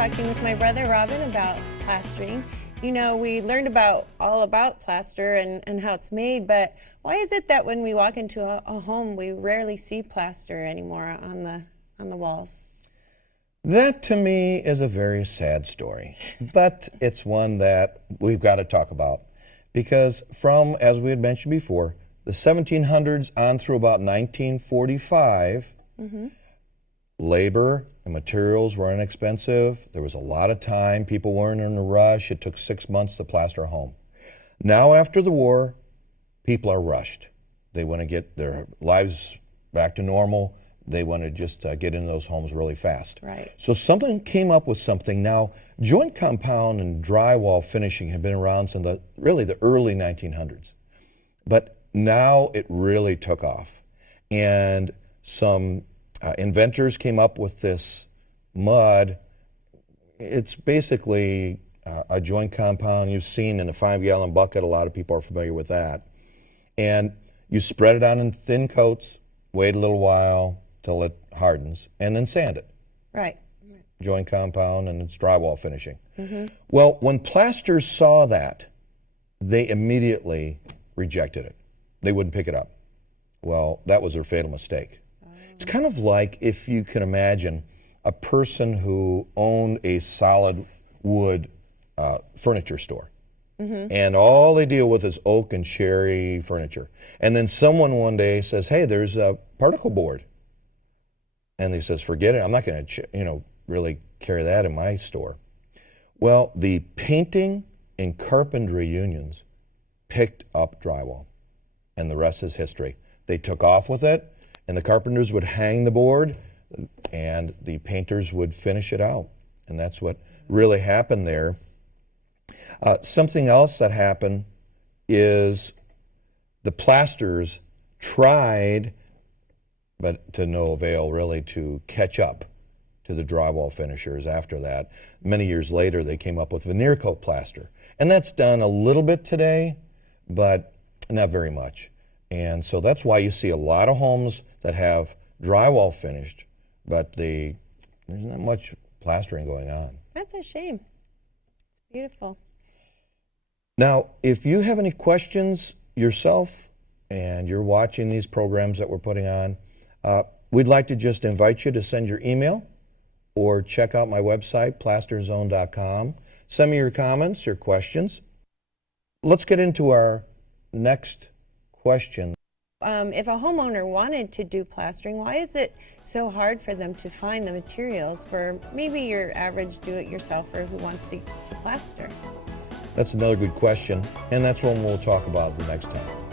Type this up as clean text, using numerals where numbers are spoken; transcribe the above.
talking with my brother Robin about plastering. You know, we learned all about plaster and how it's made, but why is it that when we walk into a home, we rarely see plaster anymore on the walls? That, to me, is a very sad story, but it's one that we've got to talk about because from, as we had mentioned before, the 1700s on through about 1945, labor and materials were inexpensive. There was a lot of time. People weren't in a rush. It took 6 months to plaster a home. Now, after the war, people are rushed. They want to get their lives back to normal. They want to just get into those homes really fast. Right. So something came up with something. Now, joint compound and drywall finishing have been around since the early 1900s. But now it really took off. And some inventors came up with this mud. It's basically a joint compound you've seen in a 5-gallon bucket. A lot of people are familiar with that. And you spread it on in thin coats, wait a little while till it hardens, and then sand it. Right. Joint compound and it's drywall finishing. Well, when plasters saw that, they immediately rejected it. They wouldn't pick it up. Well, that was their fatal mistake. It's kind of like if you can imagine a person who owned a solid wood furniture store. And all they deal with is oak and cherry furniture. And then someone one day says, hey, there's a particle board. And he says, forget it, I'm not going to really carry that in my store. Well, the painting and carpentry unions picked up drywall. And the rest is history. They took off with it, and the carpenters would hang the board, and the painters would finish it out. And that's what really happened there. Something else that happened is the plasters tried, but to no avail really, to catch up to the drywall finishers after that. Many years later, they came up with veneer coat plaster. And that's done a little bit today, but not very much. And so that's why you see a lot of homes that have drywall finished, but there's not much plastering going on. That's a shame. It's beautiful. Now, if you have any questions yourself and you're watching these programs that we're putting on, we'd like to just invite you to send your email or check out my website, plasterzone.com. Send me your comments, your questions. Let's get into our next question. If a homeowner wanted to do plastering, why is it so hard for them to find the materials for maybe your average do-it-yourselfer who wants to plaster? That's another good question, and that's one we'll talk about the next time.